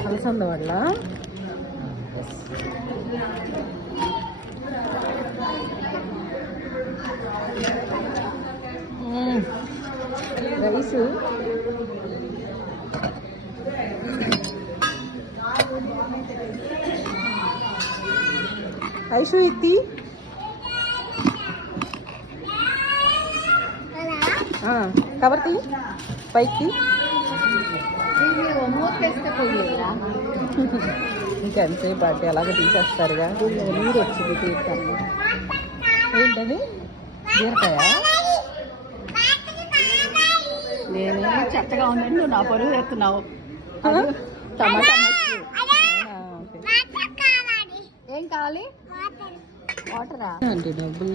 అలసంద వల్ల rice Aishu ఇత్తి cover తీ పైకి ఇంకెంతసేపు అంటే అలాగే తీసేస్తారుగా నీరు వచ్చింది తీస్తాను. ఏంటది బీరకాయ? నేను చెత్తగా ఉందని నువ్వు నా పరువు ఎత్తున్నావు. టమాటా ఏం కావాలి? వాటరా? అంటే డబ్బులు